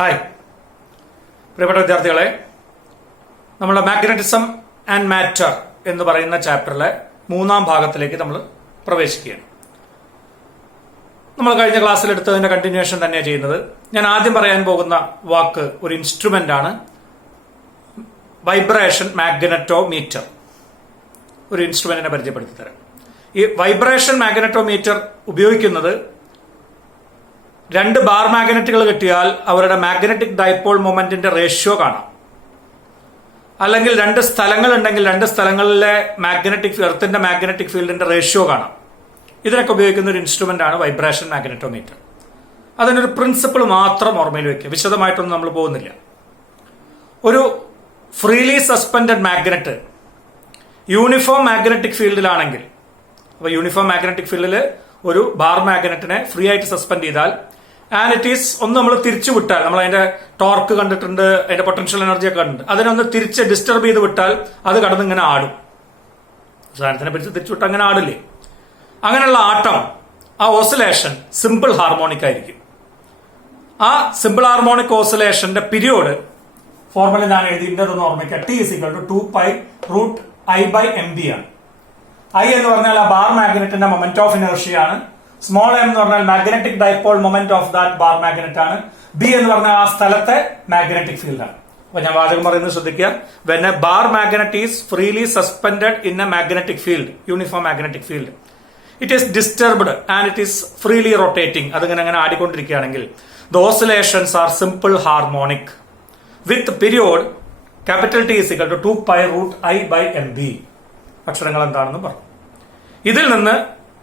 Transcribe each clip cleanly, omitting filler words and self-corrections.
Hi പ്രിയപ്പെട്ട വിദ്യാർത്ഥികളെ, നമ്മുടെ മാഗ്നറ്റിസം ആൻഡ് മാറ്റർ എന്ന് പറയുന്ന ചാപ്റ്ററിലെ മൂന്നാം ഭാഗത്തിലേക്ക് നമ്മൾ പ്രവേശിക്കുകയാണ്. നമ്മൾ കഴിഞ്ഞ ക്ലാസ്സിൽ എടുത്തതിന്റെ കണ്ടിന്യൂഷൻ തന്നെയാണ് ചെയ്യുന്നത്. ഞാൻ ആദ്യം പറയാൻ പോകുന്ന വാക്ക് ഒരു ഇൻസ്ട്രുമെന്റ് ആണ്, വൈബ്രേഷൻ മാഗ്നറ്റോമീറ്റർ. ഒരു ഇൻസ്ട്രുമെന്റിനെ പരിചയപ്പെടുത്തി തരാം. ഈ വൈബ്രേഷൻ മാഗ്നറ്റോമീറ്റർ ഉപയോഗിക്കുന്നത് രണ്ട് ബാർ മാഗ്നറ്റുകൾ കിട്ടിയാൽ അവരുടെ മാഗ്നറ്റിക് ഡൈപോൾ മൊമെന്റിന്റെ റേഷ്യോ കാണാം. അല്ലെങ്കിൽ രണ്ട് സ്ഥലങ്ങൾ ഉണ്ടെങ്കിൽ രണ്ട് സ്ഥലങ്ങളിലെ എർത്തിന്റെ മാഗ്നറ്റിക് ഫീൽഡിന്റെ റേഷ്യോ കാണാം. ഇതിനൊക്കെ ഉപയോഗിക്കുന്ന ഒരു ഇൻസ്ട്രുമെന്റ് ആണ് വൈബ്രേഷൻ മാഗ്നറ്റോമീറ്റർ. അതിനൊരു പ്രിൻസിപ്പിൾ മാത്രം ഓർമ്മയിൽ വെക്കുക, വിശദമായിട്ടൊന്നും നമ്മൾ പോകുന്നില്ല. ഒരു freely suspended magnet uniform magnetic ഫീൽഡിലാണെങ്കിൽ, അപ്പൊ യൂണിഫോം മാഗ്നറ്റിക് ഫീൽഡിൽ ഒരു ബാർ മാഗ്നറ്റിനെ ഫ്രീ ആയിട്ട് സസ്പെൻഡ് ചെയ്താൽ ആൻഡ് ഇറ്റ് ഈസ് ഒന്ന് നമ്മൾ തിരിച്ചു വിട്ടാൽ, നമ്മൾ അതിന്റെ ടോർക്ക് കണ്ടിട്ടുണ്ട്, അതിന്റെ പൊട്ടൻഷ്യൽ എനർജി ഒക്കെ കണ്ടിട്ടുണ്ട്, അതിനൊന്ന് തിരിച്ച് ഡിസ്റ്റർബ് ചെയ്ത് വിട്ടാൽ അത് കടന്ന് ഇങ്ങനെ ആടും. സാധനത്തിനെ പിടിച്ച് തിരിച്ചു വിട്ടാൽ അങ്ങനെ ആടില്ലേ? അങ്ങനെയുള്ള ആട്ടം, ആ ഓസിലേഷൻ സിമ്പിൾ ഹാർമോണിക് ആയിരിക്കും. ആ സിമ്പിൾ ഹാർമോണിക് ഓസിലേഷന്റെ പീരിയോഡ് ഫോർമുല ഞാൻ എഴുതിയിട്ടതൊന്ന് ഓർമ്മിക്കുക. T=2π√I/mb ആണ്. I എന്ന് പറഞ്ഞാൽ ആ ബാർ മാഗ്നറ്റിന്റെ മൊമെന്റ് ഓഫ് ഇനർഷ്യ ആണ്. സ്മോൾ m എന്ന് പറഞ്ഞാൽ magnetic dipole moment of that bar magnet ആണ്. B എന്ന് പറഞ്ഞാൽ ആ സ്ഥലത്തെ മാഗ്നറ്റിക് ഫീൽഡ് ആണ്. അപ്പൊ ഞാൻ വാചകം പറയുന്നത് ശ്രദ്ധിക്കുക. When a bar magnet is freely suspended in a magnetic field, uniform magnetic field, it is disturbed and it is freely rotating, അതിങ്ങനെ അങ്ങനെ ആടിക്കൊണ്ടിരിക്കുകയാണെങ്കിൽ the oscillations are simple harmonic with period T=2π√I/mb. അക്ഷരങ്ങൾ എന്താണെന്ന് പറഞ്ഞു. ഇതിൽ നിന്ന്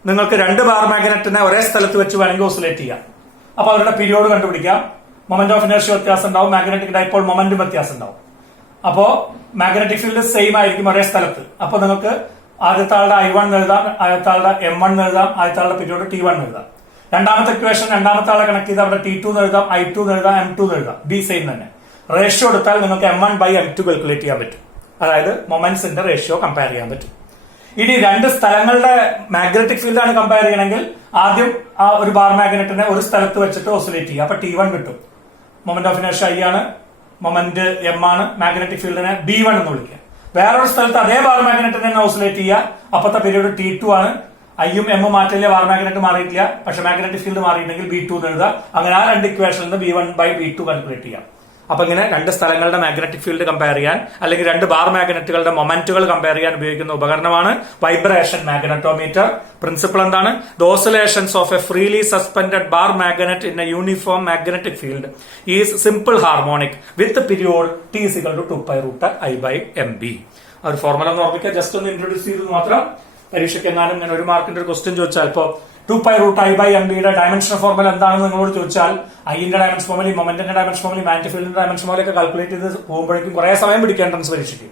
നിങ്ങൾക്ക് രണ്ട് ബാർ മാഗ്നറ്റിനെ ഒരേ സ്ഥലത്ത് വെച്ച് വേണമെങ്കിൽ ഓസിലേറ്റ് ചെയ്യാം. അപ്പൊ അവരുടെ പീരിയോഡ് കണ്ടുപിടിക്കാം. മൊമെന്റ് ഓഫ് ഇനർഷ്യ വ്യത്യാസം ഉണ്ടാവും, മാഗ്നറ്റിക് ഡൈപോൾ മൊമെന്റും വ്യത്യാസം ഉണ്ടാവും. അപ്പോ മാഗ്നറ്റിക് ഫീൽഡ് സെയിം ആയിരിക്കും ഒരേ സ്ഥലത്ത്. അപ്പൊ നിങ്ങൾക്ക് ആദ്യത്തെ ആളുടെ I1 എഴുതാം, ആദ്യത്തെ ആളുടെ M1 എഴുതാം, ആദ്യത്തെ ആളുടെ പീരിയോഡ് T1 എഴുതാം. രണ്ടാമത്തെ ഇക്വേഷൻ രണ്ടാമത്തെ ആളെ കണക്ട് ചെയ്ത് അവിടെ T2 എഴുതാം, I2 എഴുതാം, M2 എഴുതാം. ബി സെയിം തന്നെ. റേഷ്യോ എടുത്താൽ നിങ്ങൾക്ക് M1/M2 കാൽക്കുലേറ്റ് ചെയ്യാൻ പറ്റും. അതായത് മൊമെന്റ്സിന്റെ റേഷ്യോ കമ്പയർ ചെയ്യാൻ പറ്റും. ഇനി രണ്ട് സ്ഥലങ്ങളുടെ മാഗ്നറ്റിക് ഫീൽഡാണ് കമ്പയർ ചെയ്യണമെങ്കിൽ ആദ്യം ആ ഒരു ബാർ മാഗ്നറ്റിനെ ഒരു സ്ഥലത്ത് വെച്ചിട്ട് ഓസിലേറ്റ് ചെയ്യുക. അപ്പൊ T1 കിട്ടും. മൊമെന്റ് ഓഫ് ഇനർഷ്യ I ആണ്, മൊമെന്റ് M ആണ്, മാഗ്നറ്റിക് ഫീൽഡിനെ B1 എന്ന് വിളിക്കുക. വേറൊരു സ്ഥലത്ത് അതേ ബാർ മാഗ്നറ്റിനെ ഓസിലേറ്റ് ചെയ്യുക. അപ്പത്തെ പീരീഡ് T2 ആണ്. ഐയും എമ്മും മാറ്റില്ല, ബാർ മാഗ്നറ്റ് മാറിയിട്ടില്ല, പക്ഷെ മാഗ്നറ്റിക് ഫീൽഡ് മാറിയിട്ടുണ്ടെങ്കിൽ B2 എന്ന് എഴുതുക. അങ്ങനെ ആ രണ്ട് ഇക്വേഷനിൽ നിന്ന് B1/B2 കാൽക്കുലേറ്റ് ചെയ്യാം. അപ്പൊ ഇങ്ങനെ രണ്ട് സ്ഥലങ്ങളുടെ മാഗ്നറ്റിക് ഫീൽഡ് കമ്പയർ ചെയ്യാൻ, അല്ലെങ്കിൽ രണ്ട് ബാർ മാഗ്നറ്റുകളുടെ മൊമെന്റുകൾ കമ്പയർ ചെയ്യാൻ ഉപയോഗിക്കുന്ന ഉപകരണമാണ് വൈബ്രേഷൻ മാഗ്നറ്റോമീറ്റർ. പ്രിൻസിപ്പിൾ എന്താണ്? The oscillations of A freely suspended bar magnet in A uniform magnetic field is simple harmonic with period T=2π√I/mb. ആ ഒരു ഫോർമുല ഒന്ന് ഓർമ്മിക്കുക. ജസ്റ്റ് ഒന്ന് ഇൻട്രൊഡ്യൂസ് ചെയ്തത് മാത്രം. പരീക്ഷയ്ക്ക് എങ്ങാനും ഞാൻ ഒരു മാർക്കിന്റെ ഒരു ക്വസ്റ്റ്യൻ ചോദിച്ചാൽ, ഇപ്പോ 2π√I/mb ഡയമെൻഷൻ ഫോർമുല എന്താണെന്ന് നിങ്ങളോട് ചോദിച്ചാൽ ഐന്റെ ഡയമെൻഷൻ ഫോർമുല, മൊമെന്റിന്റെ ഡയമെൻഷൻ ഫോർമുല, മാഗ്നറ്റിക് ഫീൽഡിന്റെ ഡയമെൻഷൻ ഫോർമുലയൊക്കെ കാൽക്കുലേറ്റ് ചെയ്ത് പോകുമ്പോഴേക്കും കുറെ സമയം പിടിക്കും എൻട്രൻസ് പരീക്ഷയ്ക്ക്.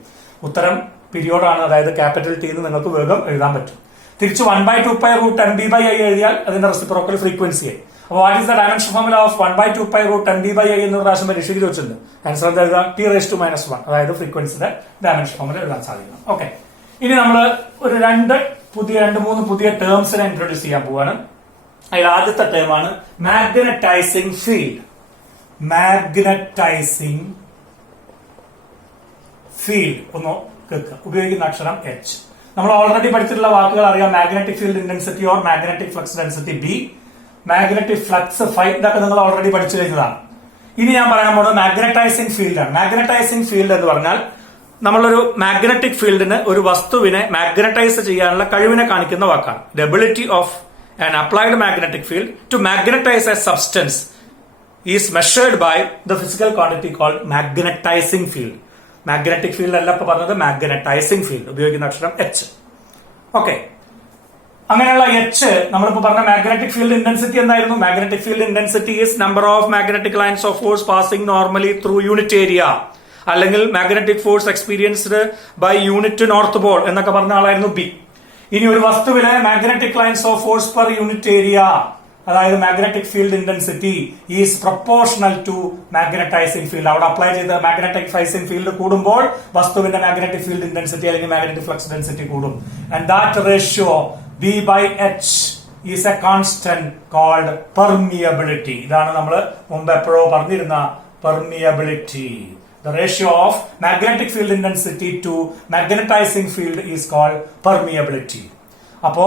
ഉത്തരം പീരിയോഡ് ആണ്, അതായത് ക്യാപിറ്റൽ T എന്ന് നിങ്ങൾക്ക് വേഗം എഴുതാൻ പറ്റും. തിരിച്ച് 1/2π√mb/I എഴുതിയാൽ അതിന്റെ റെസിപ്രോക്കൽ ഫ്രീക്വൻസി ആയി. അപ്പോൾ what is the dimension formula of 1/2π√mb/I എന്നൊരു പ്രാവശ്യം പരീക്ഷയ്ക്ക് ചോദിച്ചിട്ടുണ്ട്. ആൻസർ എന്താ എഴുതാം? T⁻⁻⁻⁻⁻, അതായത് ഫ്രീക്വൻസിയുടെ ഡയമെൻഷൻ ഫോർമുല എഴുതാൻ സാധിക്കണം. ഓക്കെ, ഇനി നമ്മൾ ഒരു രണ്ട് മൂന്ന് പുതിയ ടേംസിനെ ഇൻട്രൊഡ്യൂസ് ചെയ്യാൻ പോവാണ്. അതിൽ ആദ്യത്തെ ടേമാണ് മാഗ്നറ്റൈസിംഗ് ഫീൽഡ്. മാഗ്നറ്റൈസിംഗ് ഫീൽഡ് ഒന്ന് കേൾക്കുക. ഉപയോഗിക്കുന്ന അക്ഷരം H. നമ്മൾ ഓൾറെഡി പഠിച്ചിട്ടുള്ള വാക്കുകൾ അറിയാം. Magnetic field intensity or magnetic flux density B, magnetic flux Φ, ഇതൊക്കെ നിങ്ങൾ ഓൾറെഡി പഠിച്ചു കഴിഞ്ഞതാണ്. ഇനി ഞാൻ പറയാൻ പോകുന്നത് മാഗ്നറ്റൈസിംഗ് ഫീൽഡ് ആണ്. മാഗ്നറ്റൈസിംഗ് ഫീൽഡ് എന്ന് പറഞ്ഞാൽ നമ്മളൊരു മാഗ്നറ്റിക് ഫീൽഡിന്, ഒരു വസ്തുവിനെ മാഗ്നറ്റൈസ് ചെയ്യാനുള്ള കഴിവിനെ കാണിക്കുന്ന വാക്കാണ്. The ability of an applied magnetic field to magnetise a substance is measured by the physical quantity called magnetising field. Magnetic field അല്ല ഇപ്പൊ പറഞ്ഞത്, മാഗ്നറ്റൈസിംഗ് ഫീൽഡ്. ഉപയോഗിക്കുന്ന അക്ഷരം H. ഓക്കെ, അങ്ങനെയുള്ള H, നമ്മളിപ്പോ പറഞ്ഞ മാഗ്നറ്റിക് ഫീൽഡ് ഇന്റൻസിറ്റി എന്തായിരുന്നു? Magnetic field intensity is number of magnetic lines of force passing normally through unit area, അല്ലെങ്കിൽ magnetic force experienced by unit north pole എന്നൊക്കെ പറഞ്ഞ ആളായിരുന്നു B. ഇനി ഒരു വസ്തുവിലെ magnetic lines of force per unit area, അതായത് magnetic field intensity is proportional to magnetizing field. അവിടെ apply ചെയ്ത മാഗ്നറ്റൈസിംഗ് ഫീൽഡ് കൂടുമ്പോൾ വസ്തുവിന്റെ മാഗ്നറ്റിക് ഫീൽഡ് ഇന്റൻസിറ്റി അല്ലെങ്കിൽ മാഗ്നറ്റിക് ഫ്ലക്സ് ഡെൻസിറ്റി കൂടും. And that ratio B/H is a constant called permeability. ഇതാണ് നമ്മൾ മുമ്പ് എപ്പോഴോ പറഞ്ഞിരുന്ന permeability. The ratio of magnetic field intensity to magnetizing field is called permeability. അപ്പോ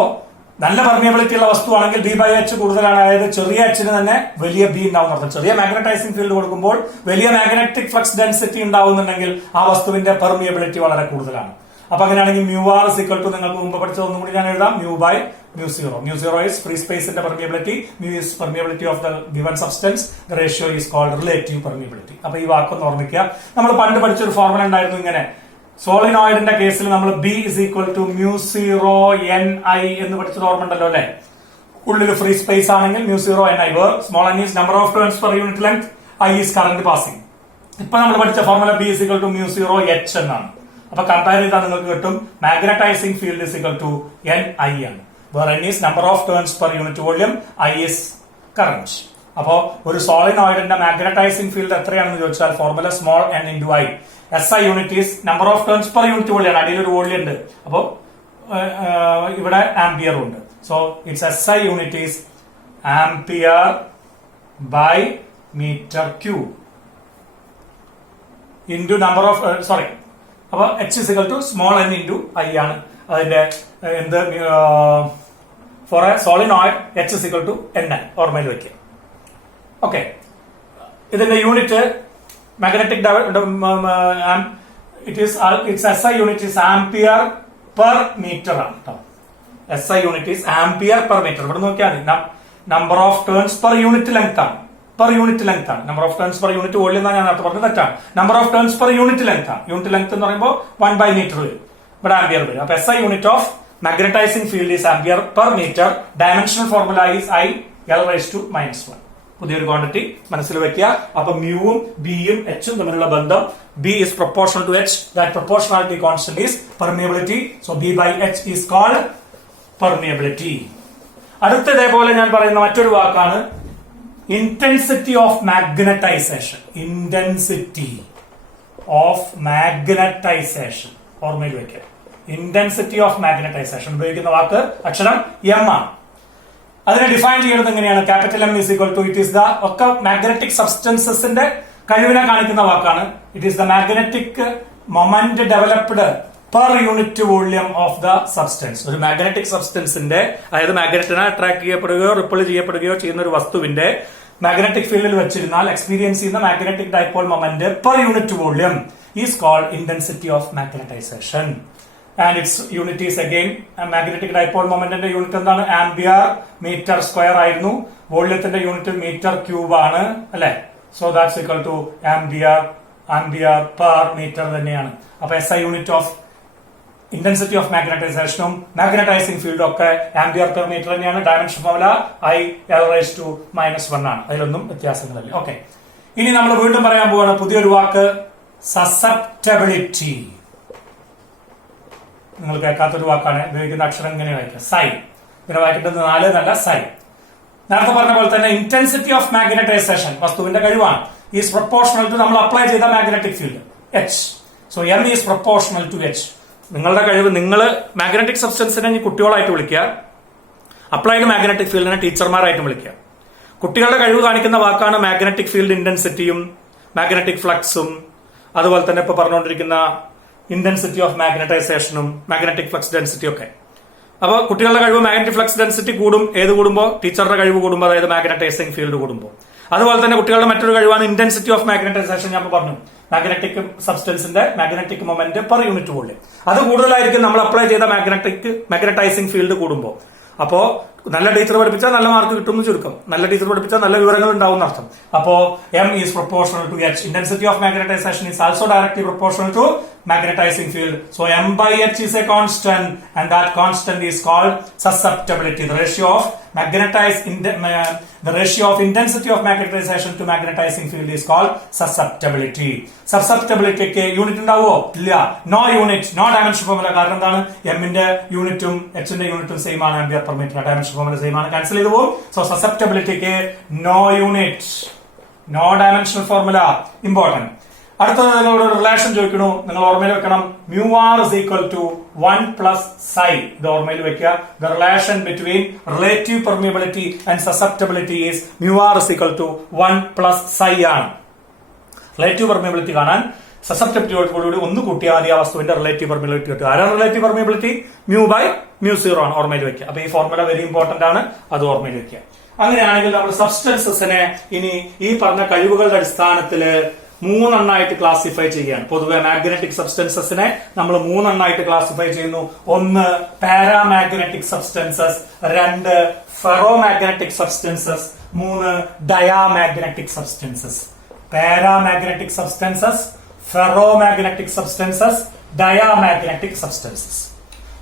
നല്ല പെർമിയബിലിറ്റി ഉള്ള വസ്തുവാണെങ്കിൽ ബി ബൈ എച്ച് കൂടുതലാണ്. അതായത് ചെറിയ എച്ചിന് തന്നെ വലിയ ബി ഉണ്ടാവും അർത്ഥം. ചെറിയ മാഗ്നറ്റൈസിംഗ് ഫീൽഡ് കൊടുക്കുമ്പോൾ വലിയ മാഗ്നറ്റിക് ഫ്ലക്സ് ഡെൻസിറ്റി ഉണ്ടാവുന്നുണ്ടെങ്കിൽ ആ വസ്തുവിന്റെ പെർമിയബിലിറ്റി വളരെ കൂടുതലാണ്. അപ്പൊ അങ്ങനെയാണെങ്കിൽ mu r is equal to നിങ്ങൾക്ക് മുമ്പ് പഠിച്ചത് ഒന്നും കൂടി ഞാൻ എഴുതാം. Mu by mu zero. Mu zero is free സ്പേസിന്റെ permeability. Mu is permeability of the given substance. The ratio is called relative permeability. അപ്പൊ ഈ വാക്കൊന്ന് ഓർമ്മിക്കുക. നമ്മൾ പണ്ട് പഠിച്ചൊരു ഫോർമുല ഉണ്ടായിരുന്നു ഇങ്ങനെ. സോളിനോയിഡിന്റെ കേസിൽ നമ്മൾ B is equal to mu zero N I എന്ന് പഠിച്ചത് ഓർമ്മ ഉണ്ടല്ലോ അല്ലെ. ഉള്ളിൽ ഫ്രീ സ്പേസ് ആണെങ്കിൽ mu zero N I where small N is number of turns per unit length, I is current passing. ഇപ്പൊ നമ്മൾ പഠിച്ച formula B is equal to mu zero H എന്നാണ്. അപ്പൊ കമ്പയർ ചെയ്താൽ നിങ്ങൾക്ക് കിട്ടും magnetizing field is equal to N I ആണ്. Where N is number of turns per unit volume, I is current. അപ്പോ ഒരു സോളിനോയിഡിന്റെ മാഗ്നറ്റൈസിംഗ് ഫീൽഡ് എത്രയാണെന്ന് ചോദിച്ചാൽ formula small N into I. S I unit is number of turns per unit വോളിയാണ്. അടിയിൽ ഒരു volume ഉണ്ട്. അപ്പോ ഇവിടെ ആംപിയറും ഉണ്ട്. So it's S I unit is ampere by metre cube into number of അപ്പൊ H is equal to small N into I ആണ് അതിന്റെ എന്ത് for a solenoid H is equal to N I ഓർമ്മയിൽ വെക്കുക. ഓക്കെ, ഇതിന്റെ unit magnetic it's S I unit is ampere per metre ആണ് കേട്ടോ. S I unit is ampere per metre. ഇവിടെ നോക്കിയാൽ മതി. Number of turns per unit length ആണ്. Per unit length ആണ്. Number of turns per unit volume എന്നാണ് ഞാൻ നേരത്തെ പറഞ്ഞത്, തെറ്റാണ്. Number of turns per unit length ആണ്. യൂണിറ്റ് ലെങ്ത് എന്ന് പറയുമ്പോൾ 1/മീറ്റർ വരും. ഇവിടെ ആംപിയർ വരും. അപ്പൊ S I unit of magnetising field is ampere per metre. Dimensional formula is I L raise to -1. പുതിയൊരു ക്വാണ്ടിറ്റി മനസ്സിൽ വെക്കുക. അപ്പൊ മ്യൂവും ബിയും എച്ചും തമ്മിലുള്ള ബന്ധം B is proportional to H. That proportionality constant is permeability. So B by H is called permeability. അടുത്ത ഇതേപോലെ ഞാൻ പറയുന്ന മറ്റൊരു വാക്കാണ് intensity of magnetisation. Intensity of magnetisation ഓർമ്മയിൽ വെക്കുക. ഇന്റൻസിറ്റി ഓഫ് മാഗ്നറ്റൈസേഷൻ ഉപയോഗിക്കുന്ന വാക്ക് അക്ഷരം എം ആണ്. അതിനെ ഡിഫൈൻ ചെയ്യുന്നത് എങ്ങനെയാണ്? Capital M is equal to it is the ഒക്കെ മാഗ്നറ്റിക് സബ്സ്റ്റൻസസിന്റെ കഴിവിനെ കാണിക്കുന്ന വാക്കാണ്. It is the magnetic moment developed per unit volume of the substance. ഒരു മാഗ്നറ്റിക് സബ്സ്റ്റൻസിന്റെ, അതായത് മാഗ്നറ്റിനെ അട്രാക്ട് ചെയ്യപ്പെടുകയോ റിപ്പിൾ ചെയ്യപ്പെടുകയോ ചെയ്യുന്ന ഒരു വസ്തുവിന്റെ മാഗ്നറ്റിക് ഫീൽഡിൽ വെച്ചിരുന്നാൽ എക്സ്പീരിയൻസ് ചെയ്യുന്ന magnetic dipole moment per unit volume is called intensity of magnetization. And its unit is again magnetic dipole മൊമെന്റിന്റെ യൂണിറ്റ് എന്താണ്? ആംപിയർ മീറ്റർ സ്ക്വയർ ആയിരുന്നു. വോളിയത്തിന്റെ യൂണിറ്റ് മീറ്റർ ക്യൂബ് ആണ് അല്ലെ. So that's equal to ampere per metre തന്നെയാണ്. അപ്പൊ S I unit of intensity of മാഗ്നറ്റൈസേഷനും magnetizing ഫീൽഡും ഒക്കെ ആംപിയർ പെർ മീറ്റർ തന്നെയാണ്. Dimension formula I L raise to -1 ആണ്. അതിലൊന്നും വ്യത്യാസങ്ങളില്ല. ഓക്കെ, ഇനി നമ്മൾ വീണ്ടും പറയാൻ പോവാണ് പുതിയൊരു വാക്ക് സസെപ്റ്റബിലിറ്റി. നിങ്ങൾ കേൾക്കാത്തൊരു വാക്കാണ്. ഉപയോഗിക്കുന്ന അക്ഷരം ഇങ്ങനെ വായിക്കുക, സൈ. ഇങ്ങനെ വായിക്കേണ്ടത് 4 എന്നല്ല, സൈ. നേരത്തെ പറഞ്ഞ പോലെ തന്നെ ഇന്റൻസിറ്റി ഓഫ് മാഗ്നറ്റൈസേഷൻ വസ്തുവിന്റെ കഴിവാണ്. ഈസ് പ്രൊപ്പോർഷണൽ ടു നമ്മൾ അപ്ലൈ ചെയ്ത magnetic field H. So M is proportional to H. നിങ്ങളുടെ കഴിവ്, നിങ്ങൾ മാഗ്നറ്റിക് സബ്സ്റ്റൻസിനെ കുട്ടികളായിട്ട് വിളിക്കുക, അപ്ലൈഡ് മാഗ്നറ്റിക് ഫീൽഡിനെ ടീച്ചർമാരായിട്ടും വിളിക്കുക. കുട്ടികളുടെ കഴിവ് കാണിക്കുന്ന വാക്കാണ് മാഗ്നറ്റിക് ഫീൽഡ് ഇന്റൻസിറ്റിയും മാഗ്നറ്റിക് ഫ്ലക്സും അതുപോലെ തന്നെ ഇപ്പൊ പറഞ്ഞുകൊണ്ടിരിക്കുന്ന ഇന്റൻസിറ്റി ഓഫ് മാഗ്നറ്റൈസേഷനും മാഗ്നറ്റിക് ഫ്ലക്സ് ഡെൻസിറ്റി ഒക്കെ. അപ്പോൾ കുട്ടികളുടെ കഴിവ് മാഗ്നറ്റിക് ഫ്ലക്സ് ഡെൻസിറ്റി കൂടും. ഏത് കൂടുമ്പോൾ? ടീച്ചറുടെ കഴിവ് കൂടുമ്പോൾ, അതായത് മാഗ്നറ്റൈസിംഗ് ഫീൽഡ് കൂടുമ്പോൾ. അതുപോലെ തന്നെ കുട്ടികളുടെ മറ്റൊരു കഴിവാണ് ഇന്റൻസിറ്റി ഓഫ് മാഗ്നറ്റൈസേഷൻ. ഞാൻ പറഞ്ഞു മാഗ്നറ്റിക് സബ്സ്റ്റൻസിന്റെ magnetic moment per unit volume അത് കൂടുതലായിരിക്കും നമ്മൾ അപ്ലൈ ചെയ്ത മാഗ്നറ്റൈസിംഗ് ഫീൽഡ് കൂടുമ്പോൾ. അപ്പോ നല്ല ടീച്ചർ പഠിപ്പിച്ചാൽ നല്ല മാർക്ക് കിട്ടും എന്ന് ചുരുക്കം. നല്ല ടീച്ചർ പഠിപ്പിച്ചാൽ നല്ല വിവരങ്ങൾ ഉണ്ടാവും അർത്ഥം. അപ്പോ M is proportional to H. Intensity of magnetisation is also directly proportional to magnetizing field. So m by h is a constant and that constant is called susceptibility. The ratio of intensity of magnetization to magnetizing field is called susceptibility. Susceptibility ke unit undavo illa, no unit, no dimension formula. കാരണം എന്താണ്? m ന്റെ യൂണിറ്റും h ന്റെ യൂണിറ്റും same ആണ്. Ampere per metre dimension formula same ആണ്. Cancel ചെയ്തു പോകും. So susceptibility ke no unit, no dimensional formula important. അടുത്തത് നിങ്ങളോട് റിലേഷൻ ചോദിക്കണു. നിങ്ങൾ ഓർമ്മയിൽ വെക്കണം, mu r is equal to 1 plus psi. ഇത് ഓർമ്മയിൽ വെക്കുക. The relation between relative permeability and susceptibility is mu r is equal to 1 plus psi ആണ്. Relative permeability കാണാൻ സസെപ്റ്റിബിലിറ്റിയോടുകൂടി ഒന്ന് കൂട്ടിയാൽ മതി ആ വസ്തുവിന്റെ റിലേറ്റീവ് പെർമിയബിലിറ്റി കിട്ടും. ആരാണ് റിലേറ്റീവ് പെർമിയബിലിറ്റി? μ/μ0 ആണ്. ഓർമ്മയിൽ വെക്കുക. അപ്പൊ ഈ ഫോർമുല വെരി ഇമ്പോർട്ടന്റ് ആണ്, അത് ഓർമ്മയിൽ വെക്കുക. അങ്ങനെയാണെങ്കിൽ നമ്മൾ സബ്സ്റ്റൻസസിനെ ഇനി ഈ പറഞ്ഞ കഴിവുകളുടെ അടിസ്ഥാനത്തില് 3 എണ്ണമായിട്ട് ക്ലാസിഫൈ ചെയ്യുകയാണ്. പൊതുവെ മാഗ്നറ്റിക് സബ്സ്റ്റൻസസിനെ നമ്മൾ 3 എണ്ണമായിട്ട് ക്ലാസിഫൈ ചെയ്യുന്നു. 1 paramagnetic substances, 2 ferromagnetic substances, 3 diamagnetic substances. Paramagnetic substances, ferromagnetic substances, diamagnetic substances.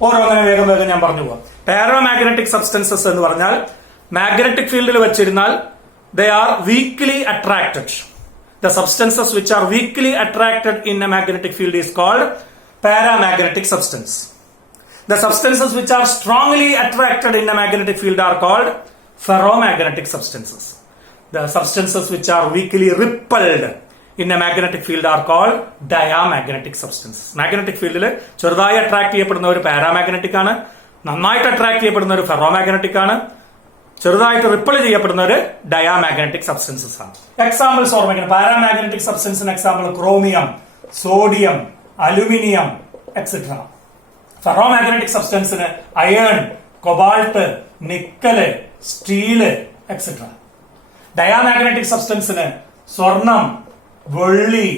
ഓരോന്നിനെ വേഗം വേഗം ഞാൻ പറഞ്ഞു പോവാം. പാരാമാഗ്നറ്റിക് സബ്സ്റ്റൻസസ് എന്ന് പറഞ്ഞാൽ മാഗ്നറ്റിക് ഫീൽഡിൽ വെച്ചിരുന്നാൽ they are weakly attracted. The substances which are weakly attracted in a magnetic field is called paramagnetic substance. The substances which are strongly attracted in a magnetic field are called ferromagnetic substances. The substances which are weakly repelled in a magnetic field are called diamagnetic substances. Magnetic field ചെറുതായി attract ചെയ്യപ്പെടുന്ന ഒരു paramagnetic ആണ്, നന്നായിട്ട് attract ചെയ്യപ്പെടുന്ന ഒരു ferromagnetic ആണ്, ചെറുതായിട്ട് ripple ചെയ്യപ്പെടുന്ന ഒരു ഡയാമാഗ്നറ്റിക് സബ്സ്റ്റൻസസ് ആണ്. എക്സാമ്പിൾസ് ഓർമ്മിക്കണം. പാരാമാഗ്നറ്റിക് സബ്സ്റ്റൻസിന് example chromium, sodium, aluminium etcetera. Ferromagnetic സബ്സ്റ്റൻസിന് iron, cobalt, nickel, steel etcetera. Diamagnetic സബ്സ്റ്റൻസിന് സ്വർണം, വെള്ളി,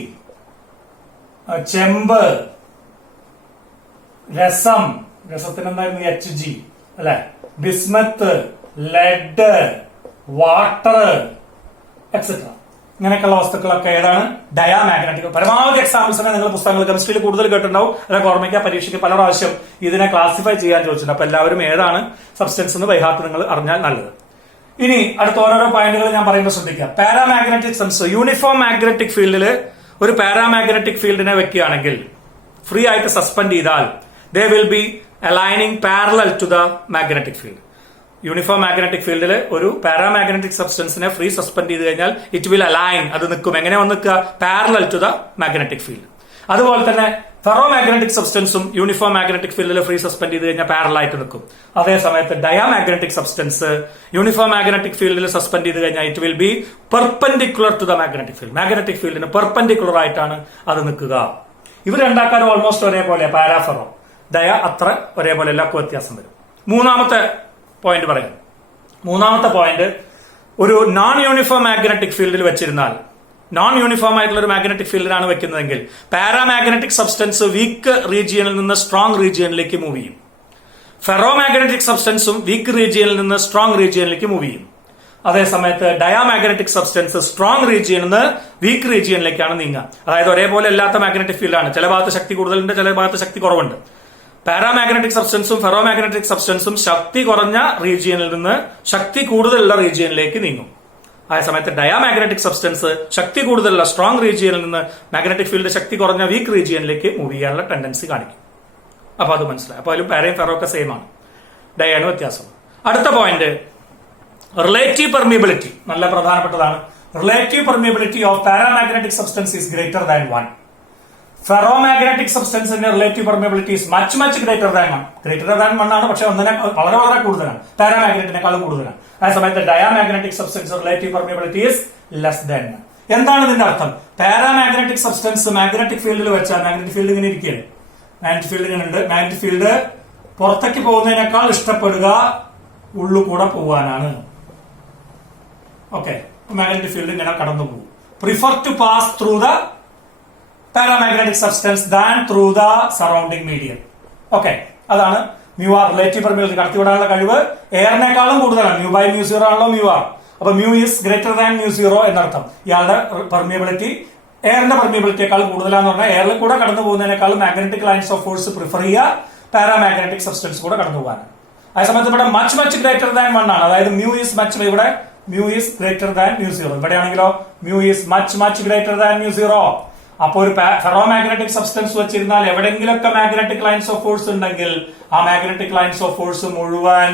ചെമ്പ്, രസം, രസത്തിന് എന്തായിരുന്നു Hg അല്ലെ, ബിസ്മത്ത്, ലെഡ്, വാട്ടർ എക്സെട്ര. ഇങ്ങനെയൊക്കെയുള്ള വസ്തുക്കളൊക്കെ ഏതാണ്? ഡയാമാഗ്നറ്റിക്. പരമാവധി എക്സാമ്പിൾസ് നിങ്ങൾ പുസ്തകങ്ങൾ കെമിസ്ട്രിയിൽ കൂടുതൽ കേട്ടിട്ടുണ്ടാവും. അതൊക്കെ ഓർമ്മിക്കുക. പരീക്ഷയ്ക്ക് പല പ്രാവശ്യം ഇതിനെ ക്ലാസിഫൈ ചെയ്യാൻ ചോദിച്ചിട്ടുണ്ട്. അപ്പൊ എല്ലാവരും ഏതാണ് സബ്സ്റ്റൻസ് എന്ന് ബൈഹാർട്ട് നിങ്ങൾ അറിഞ്ഞാൽ നല്ലത്. ഇനി അടുത്ത ഓരോരോ പോയിന്റുകൾ ഞാൻ പറയുമ്പോൾ ശ്രദ്ധിക്കുക. പാരാമാഗ്നറ്റിക് സബ്സ്റ്റൻസ്, യൂണിഫോം മാഗ്നറ്റിക് ഫീൽഡിൽ ഒരു പാരാമാഗ്നറ്റിക് ഫീൽഡിനെ വെക്കുകയാണെങ്കിൽ ഫ്രീ ആയിട്ട് സസ്പെൻഡ് ചെയ്താൽ they will be aligning parallel to the magnetic field. Uniform magnetic ഫീൽഡിൽ ഒരു പാരാമാഗ്നറ്റിക് സബ്സ്റ്റൻസിനെ ഫ്രീ സസ്പെൻഡ് ചെയ്ത് കഴിഞ്ഞാൽ ഇറ്റ് വിൽ അലൈൻ, അത് നിൽക്കും. എങ്ങനെ വന്ന് നിൽക്കുക? Parallel to the magnetic field. അതുപോലെ തന്നെ ഫെറോമാഗ്നറ്റിക് സബ്സ്റ്റൻസും യൂണിഫോം മാഗ്നറ്റിക് ഫീൽഡിൽ ഫ്രീ സസ്പെൻഡ് ചെയ്ത് കഴിഞ്ഞാൽ പാരലൽ ആയിട്ട് നിൽക്കും. അതേ സമയത്ത് ഡയാമാഗ്നറ്റിക് സബ്സ്റ്റൻസ് യൂണിഫോം മാഗ്നറ്റിക് ഫീൽഡിൽ സസ്പെൻഡ് ചെയ്ത് കഴിഞ്ഞാൽ it will be perpendicular to the magnetic field. Magnetic ഫീൽഡിന് പെർപെൻഡിക്കുലർ ആയിട്ടാണ് അത് നിൽക്കുക. ഇവർ രണ്ടാക്കാരും ഓൾമോസ്റ്റ് ഒരേപോലെ, പാരാഫെറോ, ഡയ അത്ര ഒരേപോലെ, എല്ലാവർക്കും വ്യത്യാസം വരും. മൂന്നാമത്തെ പോയിന്റ് പറയാം. മൂന്നാമത്തെ പോയിന്റ്, ഒരു നോൺ യൂണിഫോം മാഗ്നറ്റിക് ഫീൽഡിൽ വെച്ചിരുന്നാൽ, നോൺ യൂണിഫോം ആയിട്ടുള്ള ഒരു മാഗ്നറ്റിക് ഫീൽഡിലാണ് വെക്കുന്നതെങ്കിൽ പാരാമാഗ്നറ്റിക് സബ്സ്റ്റൻസ് വീക്ക് റീജിയനിൽ നിന്ന് സ്ട്രോങ് റീജിയനിലേക്ക് മൂവ് ചെയ്യും. ഫെറോമാഗ്നറ്റിക് സബ്സ്റ്റൻസും വീക്ക് റീജിയനിൽ നിന്ന് സ്ട്രോങ് റീജിയനിലേക്ക് മൂവ് ചെയ്യും. അതേസമയത്ത് ഡയാമാഗ്നറ്റിക് സബ്സ്റ്റൻസ് സ്ട്രോങ് റീജിയനിൽ നിന്ന് വീക്ക് റീജിയനിലേക്കാണ് നീങ്ങുക. അതായത് ഒരേപോലെ അല്ലാത്ത മാഗ്നറ്റിക് ഫീൽഡാണ്. ചില ഭാഗത്ത് ശക്തി കൂടുതലുണ്ട്, ചില ഭാഗത്ത് ശക്തി കുറവുണ്ട്. പാരാമാഗ്നറ്റിക് സബ്സ്റ്റൻസും ഫെറോമാഗ്നറ്റിക് സബ്സ്റ്റൻസും ശക്തി കുറഞ്ഞ റീജിയനിൽ നിന്ന് ശക്തി കൂടുതലുള്ള റീജിയനിലേക്ക് നീങ്ങും. അതേസമയത്ത് ഡയാമാഗ്നറ്റിക് സബ്സ്റ്റൻസ് ശക്തി കൂടുതലുള്ള സ്ട്രോങ് റീജിയനിൽ നിന്ന് മാഗ്നറ്റിക് ഫീൽഡ് ശക്തി കുറഞ്ഞ വീക്ക് റീജിയനിലേക്ക് മൂവ് ചെയ്യാനുള്ള ടെൻഡൻസി കാണിക്കും. അപ്പൊ അത് മനസ്സിലായി. അപ്പൊ അതിലും പാരയും ഫെറോ ഒക്കെ സെയിം ആണ്, ഡയാണ് വ്യത്യാസം. അടുത്ത പോയിന്റ്, റിലേറ്റീവ് പെർമിയബിലിറ്റി. നല്ല പ്രധാനപ്പെട്ടതാണ്. Relative permeability of paramagnetic substance is greater than 1. Ferromagnetic സബ്സ്റ്റൻസിന്റെ relative permeability is much greater than 1. Greater than 1 ആണ്, പക്ഷെ ഒന്നിനെ വളരെ കൂടുതലാണ്, പാരാമാഗ്നറ്റിനേക്കാളും കൂടുതലാണ്. അതേസമയത്ത് diamagnetic substance relative permeability is less than 1. എന്താണ് ഇതിന്റെ അർത്ഥം? പാരാമാഗ്നറ്റിക് സബ്സ്റ്റൻസ് മാഗ്നറ്റിക് ഫീൽഡിൽ വെച്ചാൽ, മാഗ്നറ്റിക് ഫീൽഡ് ഇങ്ങനെ ഇരിക്കുകയാണ്, മാഗ്നറ്റിക് ഫീൽഡ് ഇങ്ങനെ ഉണ്ട്. മാഗ്നറ്റിക് ഫീൽഡ് പുറത്തേക്ക് പോകുന്നതിനേക്കാൾ ഇഷ്ടപ്പെടുക ഉള്ളുകൂടെ പോവാനാണ്. ഓക്കെ, മാഗ്നറ്റിക് ഫീൽഡ് ഇങ്ങനെ കടന്നു പോകും. Prefer to pass through the paramagnetic substance than through the surrounding medium. Okay, അതാണ് മ്യൂ ആർ. റിലേറ്റീവ് പെർമിയബിലിറ്റി, കടത്തിവിടാനുള്ള കഴിവ് എയറിനേക്കാളും കൂടുതലാണ്. μ/μ0 ആണല്ലോ മ്യൂ ആർ. അപ്പൊ മ്യൂ ഈസ് ഗ്രേറ്റർ ദാൻ μ0 എന്നർത്ഥം. ഇയാളുടെ പെർമിയബിലിറ്റി എയറിന്റെ പെർമിയബിലിറ്റിയേക്കാൾ കൂടുതലാന്ന് പറഞ്ഞാൽ എയറിൽ കൂടെ കടന്നു പോകുന്നതിനേക്കാളും magnetic lines of force prefer ചെയ്യുക പാരാമാഗ്നറ്റിക് സബ്സ്റ്റൻസ് കൂടെ കടന്നു പോകാൻ. അതേസമയത്ത് ഇവിടെ മച്ച് ഗ്രേറ്റർ ദാൻ 1 ആണ്. അതായത് മ്യൂ ഈസ് മച്ച്, ഇവിടെ മ്യൂ ഈസ് ഗ്രേറ്റർ ദാൻ μ0. ഇവിടെയാണെങ്കിലോ mu is much greater than μ0. അപ്പോൾ ഒരു ഫെറോമാഗ്നറ്റിക് സബ്സ്റ്റൻസ് വെച്ചിരുന്നാൽ എവിടെയെങ്കിലൊക്കെ മാഗ്നറ്റിക് ലൈൻസ് ഓഫ് ഫോഴ്സ് ഉണ്ടെങ്കിൽ ആ മാഗ്നറ്റിക് ലൈൻസ് ഓഫ് ഫോഴ്സ് മുഴുവൻ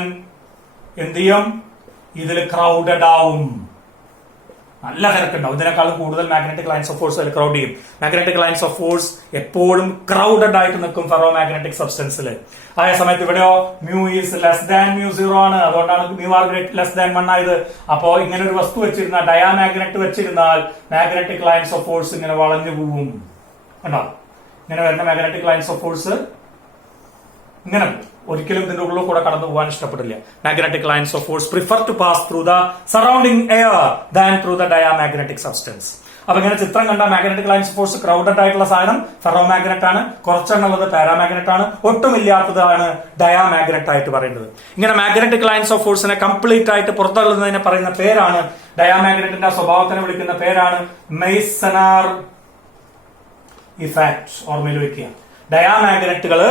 എന്ത് ചെയ്യും? ഇതിൽ ക്രൗഡഡ് ആവും. നല്ല തിരക്കുണ്ടാവും. ഇതിനേക്കാളും കൂടുതൽ magnetic lines of force crowd ചെയ്യും. മാഗ്നറ്റിക് ലൈൻസ് ഓഫ് ഫോഴ്സ് എപ്പോഴും ക്രൗഡഡ് ആയിട്ട് നിൽക്കും ഫെറോ മാഗ്നറ്റിക് സബ്സ്റ്റൻസിൽ. അതേ സമയത്ത് ഇവിടെയോ mu is less than mu 0 ആണ്. അതുകൊണ്ടാണ് മ്യൂ ആർ ലെസ് ദാൻ 1 ആയത്. അപ്പോ ഇങ്ങനെ ഒരു വസ്തു വെച്ചിരുന്നാൽ, ഡയാമാഗ്നറ്റ് വെച്ചിരുന്നാൽ മാഗ്നറ്റിക് ലൈൻസ് ഓഫ് ഫോഴ്സ് ഇങ്ങനെ വളഞ്ഞു പോവും. കണ്ടോ, ഇങ്ങനെ വരുന്ന മാഗ്നറ്റിക് ലൈൻസ് ഓഫ് ഫോഴ്സ് ഇങ്ങനെ ഒരിക്കലും ഇതിന്റെ ഉള്ളിൽ കൂടെ കടന്നു പോകാൻ ഇഷ്ടപ്പെടില്ല. Magnetic lines of force prefer to pass through the surrounding air than through the diamagnetic substance. അപ്പൊ ഇങ്ങനെ ചിത്രം കണ്ട magnetic lines of force crowded ആയിട്ടുള്ള സാധനം ഫെറോ മാഗ്നറ്റ് ആണ്, കുറച്ചെണ്ണുള്ളത് പാരാമാഗ്നറ്റ് ആണ്, ഒട്ടുമില്ലാത്തതാണ് ഡയാമാഗ്നറ്റ് ആയിട്ട് പറയുന്നത്. ഇങ്ങനെ മാഗ്നറ്റിക് ലൈൻസ് ഓഫ് ഫോഴ്സിനെ കംപ്ലീറ്റ് ആയിട്ട് പുറത്തള്ളുന്നതിനെ പറയുന്ന പേരാണ്, ഡയാമാഗ്നറ്റിന്റെ സ്വഭാവത്തിനെ വിളിക്കുന്ന പേരാണ് മെയ്സണർ ഇഫക്റ്റ്. ഓർമ്മയിൽ വെക്കുക, ഡയാമാഗ്നറ്റുകള്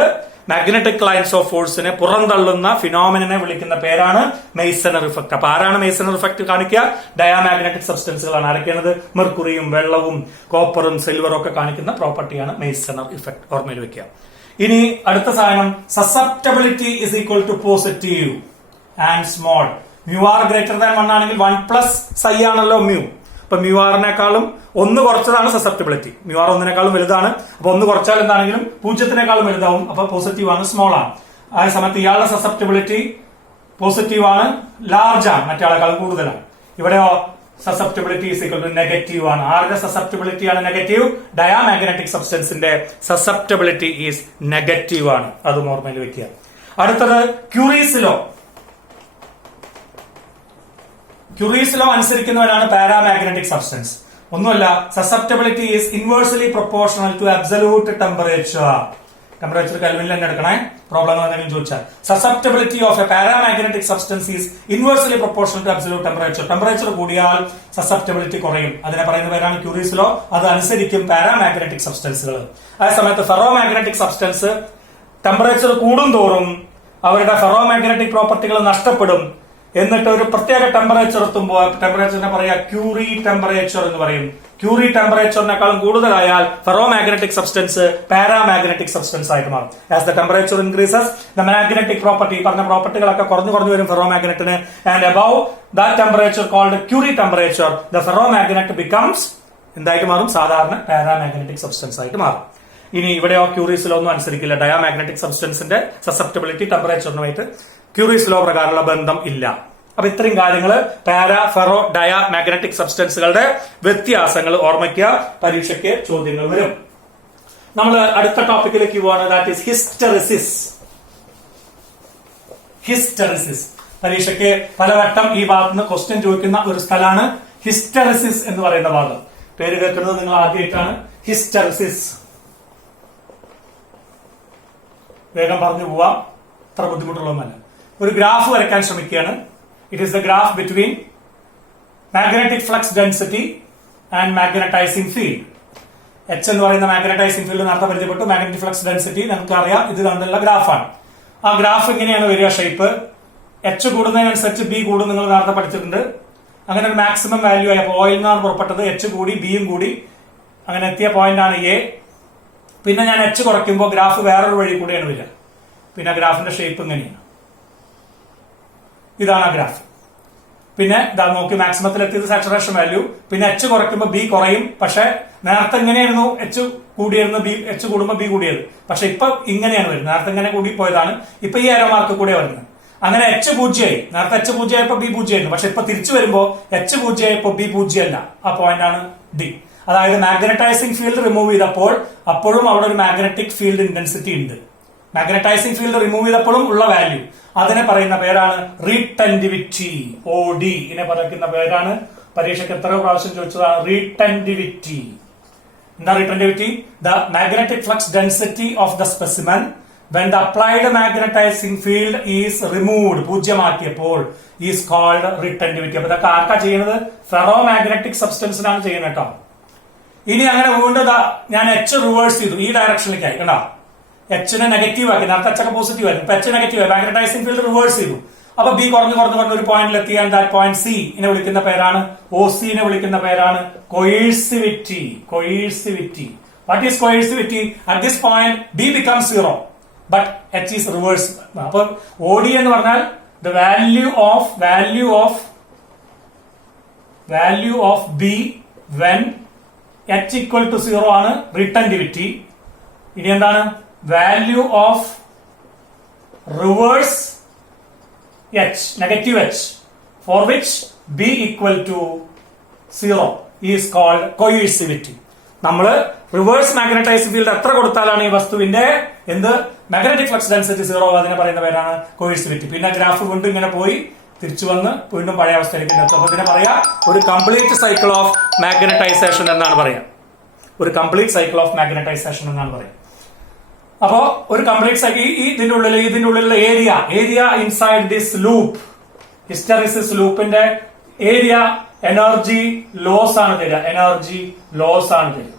മാഗ്നറ്റിക് ലൈൻസ് ഓഫ് ഫോഴ്സിനെ പുറന്തള്ളുന്ന ഫിനോമിനെ വിളിക്കുന്ന പേരാണ് മെയ്സണർ ഇഫക്റ്റ്. അപ്പൊ ആരാണ് മെയ്സണർ ഇഫക്റ്റ് കാണിക്കുക? ഡയാമാഗ്നറ്റിക് സബ്സ്റ്റൻസുകളാണ്. ആരൊക്കെയാണത്? മെർക്കുറിയും വെള്ളവും കോപ്പറും സിൽവറും ഒക്കെ കാണിക്കുന്ന പ്രോപ്പർട്ടിയാണ് മെയ്സണർ ഇഫക്റ്റ്. ഓർമ്മയിൽ വെക്കുക. ഇനി അടുത്ത സാധനം, susceptibility is equal to positive and small. Mu R greater than 1 ആണെങ്കിൽ 1 പ്ലസ് സൈ ആണല്ലോ മ്യൂ. അപ്പൊ മ്യൂ ആറിനേക്കാളും 1 കുറച്ചതാണ് സസെപ്റ്റബിലിറ്റി. മ്യൂ ആർ 1 വലുതാണ്. അപ്പൊ 1 കുറച്ചാൽ എന്താണെങ്കിലും 0 വലുതാവും. അപ്പൊ പോസിറ്റീവ് ആണ്, സ്മോൾ ആണ്. അതേ സമയത്ത് ഇയാളുടെ സസെപ്റ്റബിലിറ്റി പോസിറ്റീവ് ആണ്, ലാർജ് ആണ്, മറ്റേളെക്കാളും കൂടുതലാണ്. ഇവിടെയോ susceptibility is equal to negative ആണ്. ആരുടെ സസെപ്റ്റബിലിറ്റി ആണ് നെഗറ്റീവ്? ഡയാമാഗ്നറ്റിക് സബ്സ്റ്റൻസിന്റെ സസെപ്റ്റബിലിറ്റി ഈസ് നെഗറ്റീവ് ആണ്. അതും ഓർമ്മയിൽ വെക്കുക. അടുത്തത് ക്യൂറീസ് ലോ. ക്യൂറീസ് ലോ അനുസരിക്കുന്നവരാണ് പാരാമാഗ്നറ്റിക് സബ്സ്റ്റൻസ്. ഒന്നുമല്ല, susceptibility is inversely proportional to absolute temperature. Temperature കെൽവിനിൽ തന്നെ എടുക്കണേ, പ്രോബ്ലം എന്തെങ്കിലും ചോദിച്ചാൽ. Susceptibility of a paramagnetic substance is inversely proportional to absolute temperature. Temperature കൂടിയാൽ സസെപ്റ്റബിലിറ്റി കുറയും. അതിനെ പറയുന്ന പേരാണ് ക്യൂറീസ് ലോ. അത് അനുസരിക്കും പാരാമാഗ്നറ്റിക് സബ്സ്റ്റൻസുകൾ. അതേസമയത്ത് ഫെറോ മാഗ്നറ്റിക് സബ്സ്റ്റൻസ് ടെമ്പറേച്ചർ കൂടും തോറും അവരുടെ ഫെറോ മാഗ്നറ്റിക് പ്രോപ്പർട്ടികൾ നഷ്ടപ്പെടും. എന്നിട്ട് ഒരു പ്രത്യേക ടെമ്പറേച്ചർ എത്തുമ്പോൾ ടെമ്പറേച്ചറിനെ പറയാ ക്യൂറി ടെമ്പറേച്ചർ എന്ന് പറയും. ക്യൂറി ടെമ്പറേച്ചറിനേക്കാളും കൂടുതലായാൽ ferro magnetic substance paramagnetic substance ആയിട്ട് മാറും. As the temperature increases the magnetic property, പറഞ്ഞ പ്രോപ്പർട്ടികളൊക്കെ കുറഞ്ഞു വരും ഫെറോ മാഗ്നറ്റിന്. And above that temperature called Curie temperature the ferro magnet becomes എന്തായിട്ട് മാറും? സാധാരണ പാരാമാഗ്നറ്റിക് സബ്സ്റ്റൻസ് ആയിട്ട് മാറും. ഇനി ഇവിടെയോ ക്യൂറീസ് ലോ ഒന്നും അനുസരിക്കില്ല. ഡയാമാഗ്നറ്റിക് സബ്സ്റ്റൻസിന്റെ സസെപ്റ്റബിലിറ്റി ടെമ്പറേച്ചറിനുമായിട്ട് ക്യൂറീസ് ലോ പ്രകാരമുള്ള ബന്ധം ഇല്ല. അപ്പൊ ഇത്രയും കാര്യങ്ങള് പാരാ, ഫെറോ, ഡയാ മാഗ്നറ്റിക് സബ്സ്റ്റൻസുകളുടെ വ്യത്യാസങ്ങൾ ഓർമ്മിക്കുക. പരീക്ഷയ്ക്ക് ചോദ്യങ്ങൾ വരും. നമ്മൾ അടുത്ത ടോപ്പിക്കിലേക്ക് പോവാണ്. That is hysteresis. ഹിസ്റ്ററിസിസ് പരീക്ഷയ്ക്ക് പലവട്ടം ഈ ഭാഗത്ത് നിന്ന് ക്വസ്റ്റ്യൻ ചോദിക്കുന്ന ഒരു സ്ഥലമാണ് ഹിസ്റ്ററിസിസ് എന്ന് പറയുന്ന ഭാഗം. പേര് കേൾക്കുന്നത് നിങ്ങൾ ആദ്യമായിട്ടാണ്. ഹിസ്റ്ററിസിസ് വേഗം പറഞ്ഞു പോവാം, അത്ര ബുദ്ധിമുട്ടുള്ളതൊന്നല്ല. ഒരു ഗ്രാഫ് വരയ്ക്കാൻ ശ്രമിക്കുകയാണ്. It is the graph between magnetic flux density and magnetising field. H എന്ന് പറയുന്ന മാഗ്നറ്റൈസിംഗ് ഫീൽഡ് നേരത്തെ പരിചയപ്പെട്ടു. മാഗ്നറ്റിക് ഫ്ലക്സ് ഡെൻസിറ്റി നമുക്ക് അറിയാം, ഇത് തമ്മിലുള്ള ഗ്രാഫാണ്. ആ ഗ്രാഫ് ഇങ്ങനെയാണ് വരിക. ഷേപ്പ് എച്ച് കൂടുന്നതിനനുസരിച്ച് ബി കൂടും, നിങ്ങൾ നേരത്തെ പഠിച്ചിട്ടുണ്ട്. അങ്ങനെ ഒരു മാക്സിമം വാല്യൂ ആയ ഓയിൽ നിന്നാണ് പുറപ്പെട്ടത്. എച്ച് കൂടി ബിയും കൂടി, അങ്ങനെ എത്തിയ പോയിന്റ് ആണ് എ. പിന്നെ ഞാൻ എച്ച് കുറയ്ക്കുമ്പോൾ ഗ്രാഫ് വേറൊരു വഴി കൂടെയാണ് വരിക. പിന്നെ ഗ്രാഫിന്റെ ഷേപ്പ് ഇങ്ങനെയാണ്. ഇതാണ് ആ ഗ്രാഫ്. പിന്നെ ഇതാ നോക്കി, മാക്സിമത്തിൽ എത്തിയത് സാച്ചുറേഷൻ വാല്യൂ. പിന്നെ എച്ച് കുറയ്ക്കുമ്പോൾ ബി കുറയും. പക്ഷെ നേരത്തെ ഇങ്ങനെയായിരുന്നു, എച്ച് കൂടിയായിരുന്നു, ബി എച്ച് കൂടുമ്പോൾ ബി കൂടിയത്. പക്ഷെ ഇപ്പൊ ഇങ്ങനെയാണ് വരുന്നത്. നേരത്തെ ഇങ്ങനെ കൂടി പോയതാണ്, ഇപ്പൊ ഈ ആരോ മാർക്ക് കൂടെ വരുന്നത്. അങ്ങനെ എച്ച് പൂജ്യമായി. നേരത്തെ എച്ച് പൂജ്യമായപ്പോ ബി പൂജ്യമായിരുന്നു. പക്ഷെ ഇപ്പൊ തിരിച്ചു വരുമ്പോ എച്ച് പൂജ്യമായപ്പോ ബി പൂജ്യമല്ല. ആ പോയിന്റ് ആണ് ഡി. അതായത് മാഗ്നറ്റൈസിംഗ് ഫീൽഡ് റിമൂവ് ചെയ്തപ്പോൾ അപ്പോഴും അവിടെ ഒരു മാഗ്നറ്റിക് ഫീൽഡ് ഇന്റൻസിറ്റി ഉണ്ട്. മാഗ്നറ്റൈസിംഗ് ഫീൽഡ് റിമൂവ് ചെയ്തപ്പോഴും ഉള്ള വാല്യൂ, അതിനെ പറയുന്ന പേരാണ് റീടെൻഡിവിറ്റി. OD ഇതിനെ പറയുന്ന പേരാണ്. പരീക്ഷയ്ക്ക് എത്ര പ്രാവശ്യം ചോദിച്ചതാണ് റീടെൻഡിവിറ്റി. എന്താ retentivity? The magnetic flux density of the specimen when the applied magnetizing field is removed, പൂജ്യമാക്കിയപ്പോൾ is called retentivity. അപ്പൊ ഇതൊക്കെ ആർക്കാ ചെയ്യുന്നത്? ഫെറോ മാഗ്നറ്റിക് സബ്സ്റ്റൻസിനാണ് ചെയ്യുന്നത് കേട്ടോ. ഇനി അങ്ങനെ വീണ്ടും ഞാൻ എച്ച് റിവേഴ്സ് ചെയ്തു, ഈ ഡയറക്ഷനിലേക്ക് ആയി. കണ്ടോ, എച്ചിനെ നെഗറ്റീവ് ആക്കി. നേരത്തെ എച്ചൊക്കെ പോസിറ്റീവ് ആയിരുന്നു, ഇപ്പൊ എച്ച് നെഗറ്റീവ് ആയി. മാഗ്നറ്റൈസിംഗ് ഫീൽഡ് റിവേഴ്സ് ചെയ്തു. അപ്പൊ ബി കുറഞ്ഞ് ഒരു പോയിന്റിൽ എത്തിയാൽ ദാറ്റ് പോയിന്റ് സി നെ വിളിക്കുന്ന പേരാണ്, OC നെ വിളിക്കുന്ന പേരാണ് coercivity. Coercivity. What is coercivity? At this point B becomes 0 but H is reverse. അപ്പൊ OD എന്ന് പറഞ്ഞാൽ the value of value of B when H equal to 0 ആണ് റിട്ടൻറ്റിവിറ്റി. ഇനി എന്താണ് value of reverse H, negative H, for which B equal to 0 is called coercivity. നമ്മൾ reverse magnetising field എത്ര കൊടുത്താലാണ് ഈ വസ്തുവിന്റെ എന്ത് മാഗ്നറ്റിക് ഫ്ലക്സ് ഡെൻസിറ്റി 0 അതിനെ പറയുന്ന പേരാണ് കോയിഴ്സിവിറ്റി. പിന്നെ ഗ്രാഫ് വീണ്ടും ഇങ്ങനെ പോയി തിരിച്ചു വന്ന് വീണ്ടും പഴയ അവസ്ഥയിലേക്ക് എത്തും. അപ്പൊ ഇതിനെ പറയാ ഒരു കംപ്ലീറ്റ് സൈക്കിൾ ഓഫ് മാഗ്നറ്റൈസേഷൻ എന്നാണ് പറയാ. ഒരു കംപ്ലീറ്റ് സൈക്കിൾ ഓഫ് മാഗ്നറ്റൈസേഷൻ എന്നാണ് പറയാ. അപ്പോ ഒരു കംപ്ലീറ്റ് സൈക്കിൾ ഇതിന്റെ ഉള്ളിലുള്ള area inside this loop, hysteresis ലൂപ്പിന്റെ ഏരിയ എനർജി ലോസ് ആണ് തരിക. എനർജി ലോസ് ആണ് തരിക.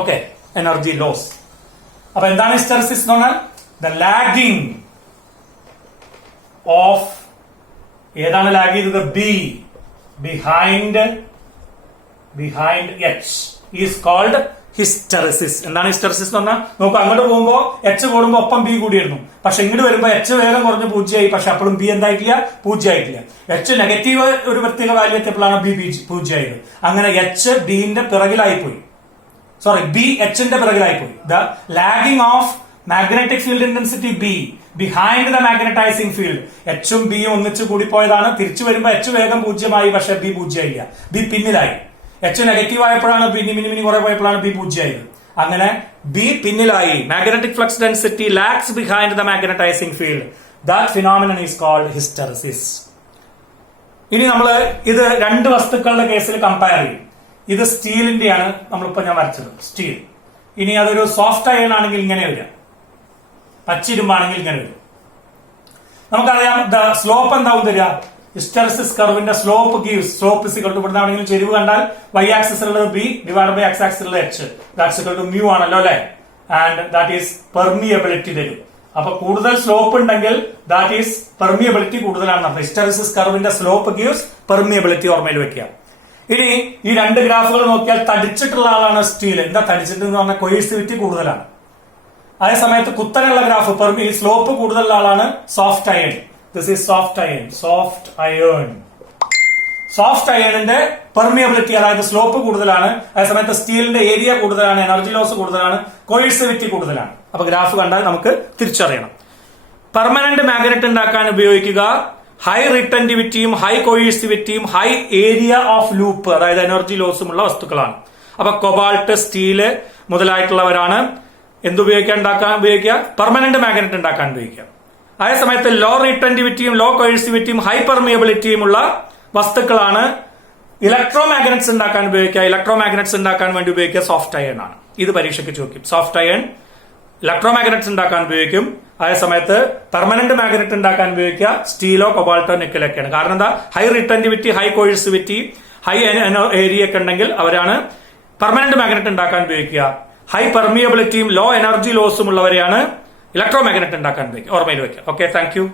Okay, energy loss. അപ്പൊ എന്താണ് ഹിസ്റ്ററിസിസ് എന്ന് പറഞ്ഞാൽ ദ ലാഗിങ് ഓഫ്, ഏതാണ് ലാഗ് ചെയ്തത്? B behind H is called hysteresis. എന്താണ് ഹിസ്റ്ററിസിസ് എന്ന് പറഞ്ഞാൽ നോക്കൂ, അങ്ങോട്ട് പോകുമ്പോ എച്ച് കൂടുമ്പോ ഒപ്പം ബി കൂടിയിരുന്നു. പക്ഷെ ഇങ്ങോട്ട് വരുമ്പോ എച്ച് വേഗം കുറഞ്ഞ് 0 പക്ഷെ അപ്പോഴും ബി എന്തായിട്ടില്ല? 0 എച്ച് നെഗറ്റീവ് ഒരു പ്രത്യേക വാല്യൂ എത്തിയപ്പോഴാണ് ബി 0 അങ്ങനെ എച്ച് ബിന്റെ പിറകിലായി പോയി. സോറി, ബി എച്ചിന്റെ പിറകിലായി പോയി. The lagging of magnetic field intensity B behind the magnetizing field. എച്ചും ബിയും ഒന്നിച്ച് കൂടിപ്പോയതാണ്. തിരിച്ചു വരുമ്പോ എച്ച് വേഗം 0 പക്ഷെ ബി 0 ബി പിന്നിലായി. എച്ച് നെഗറ്റീവ് ആയപ്പോഴാണ് മിനി കുറെ പോയപ്പോഴാണ് ബി 0 അങ്ങനെ ബി പിന്നിലായി. Magnetic flux density lags behind the magnetizing field. That phenomenon is called hysteresis. ഇനി നമ്മൾ ഇത് രണ്ട് വസ്തുക്കളുടെ കേസിൽ കമ്പയർ ചെയ്യും. ഇത് സ്റ്റീലിന്റെയാണ് നമ്മളിപ്പോ ഞാൻ വരച്ചത്, സ്റ്റീൽ. ഇനി അതൊരു സോഫ്റ്റ് അയൺ ആണെങ്കിൽ ഇങ്ങനെ വരിക, പച്ചിരുമ്പാണെങ്കിൽ ഇങ്ങനെ വരും. നമുക്കറിയാം ദ സ്ലോപ്പ് എന്താവും തരിക? ഹിസ്റ്ററിസിസ് കർവിന്റെ slope gives, slope is equal to, ഇവിടെ ആണെങ്കിലും ചെരിവ് കണ്ടാൽ y ആക്സിസിലുള്ളത് ബി ഡിവൈഡ് ബൈ x ആക്സിസിലുള്ള H, that's equal to mu ആണല്ലോ അല്ലെ. ആൻഡ് ദാറ്റ് ഈസ് പെർമിയബിലിറ്റി തരും. അപ്പൊ കൂടുതൽ സ്ലോപ്പ് ഉണ്ടെങ്കിൽ ദാറ്റ് ഈസ് പെർമിയബിലിറ്റി കൂടുതലാണ്. ഹിസ്റ്ററിസിസ് കർവിന്റെ സ്ലോപ്പ് ഗീവ്സ് പെർമിയബിലിറ്റി ഓർമ്മയിൽ വെക്കുക. ഇനി ഈ രണ്ട് ഗ്രാഫുകൾ നോക്കിയാൽ തടിച്ചിട്ടുള്ള ആളാണ് സ്റ്റീൽ. എന്താ തടിച്ചിട്ട് എന്ന് പറഞ്ഞാൽ കോയിഴ്സിവിറ്റി കൂടുതലാണ്. അതേ സമയത്ത് കുത്തനുള്ള ഗ്രാഫ് സ്ലോപ്പ് കൂടുതലുള്ള ആളാണ് soft iron. This is soft iron. Soft അയണിന്റെ പെർമിയബിലിറ്റി, അതായത് സ്ലോപ്പ് കൂടുതലാണ്. അതേസമയത്ത് സ്റ്റീലിന്റെ ഏരിയ കൂടുതലാണ്, എനർജി ലോസ് കൂടുതലാണ്, കോയിഴ്സിവിറ്റി കൂടുതലാണ്. അപ്പൊ ഗ്രാഫ് കണ്ടാൽ നമുക്ക് തിരിച്ചറിയണം. പെർമനന്റ് മാഗ്നറ്റ് ഉണ്ടാക്കാൻ ഉപയോഗിക്കുക ഹൈ റിട്ടൻറ്റിവിറ്റിയും ഹൈ കോയിഴ്സിവിറ്റിയും ഹൈ ഏരിയ ഓഫ് ലൂപ്പ്, അതായത് എനർജി ലോസുമുള്ള വസ്തുക്കളാണ്. അപ്പൊ കൊബാൾട്ട്, സ്റ്റീല് മുതലായിട്ടുള്ളവരാണ് ഉപയോഗിക്കുക പെർമനന്റ് മാഗ്നറ്റ് ഉണ്ടാക്കാൻ ഉപയോഗിക്കുക. അതേ സമയത്ത് ലോ റിട്ടൻറ്റിവിറ്റിയും ലോ കോയിഴ്സിവിറ്റിയും ഹൈ പെർമിയബിലിറ്റിയും ഉള്ള വസ്തുക്കളാണ് ഇലക്ട്രോ മാഗ്നറ്റ്സ് ഉണ്ടാക്കാൻ ഉപയോഗിക്കുക. ഇലക്ട്രോ മാഗ്നറ്റ്സ് ഉണ്ടാക്കാൻ വേണ്ടി ഉപയോഗിക്കുക സോഫ്റ്റ് അയൺ ആണ്. ഇത് പരീക്ഷയ്ക്ക് ചോദിക്കും. സോഫ്റ്റ് അയൺ ഇലക്ട്രോ മാഗ്നറ്റ്സ് ഉണ്ടാക്കാൻ ഉപയോഗിക്കും. അതേ സമയത്ത് പെർമനന്റ് മാഗ്നറ്റ് ഉണ്ടാക്കാൻ ഉപയോഗിക്കുക സ്റ്റീലോ കൊബാൾട്ടോ നിക്കലൊക്കെയാണ്. കാരണം എന്താ? High retentivity, high coercivity, high area ഒക്കെ ഉണ്ടെങ്കിൽ അവരാണ് പെർമനന്റ് മാഗ്നറ്റ് ഉണ്ടാക്കാൻ ഉപയോഗിക്കുക. ഹൈ പെർമിയബിലിറ്റിയും ലോ എനർജി ലോസും ഉള്ളവരെയാണ് ഇലക്ട്രോ മാഗ്നറ്റ് ഉണ്ടാക്കാൻ ഉപയോഗിക്കുക. ഓർമ്മയിൽ വെക്കുക. Okay, thank U.